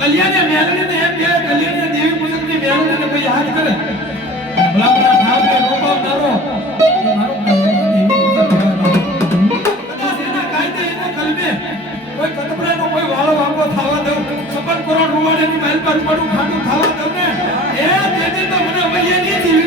કલ્યાણે મેલડીને એમ કે કલ્યાણે દેવી પૂજકની મેલડીને કોઈ યાદ કરે ભલા ભલા ઠાવને રોબાવનારો મારો દેવી પૂજક કદાચ એના કાયદે એના કલમે કોઈ કતબરાનો કોઈ વાળો વાંગો થાવા દઉં 56 કરોડ રૂવાડેની મહેલ પર પડું ખાટું થાવા દઉં ને એ દેદી તો મને વૈયે નહીં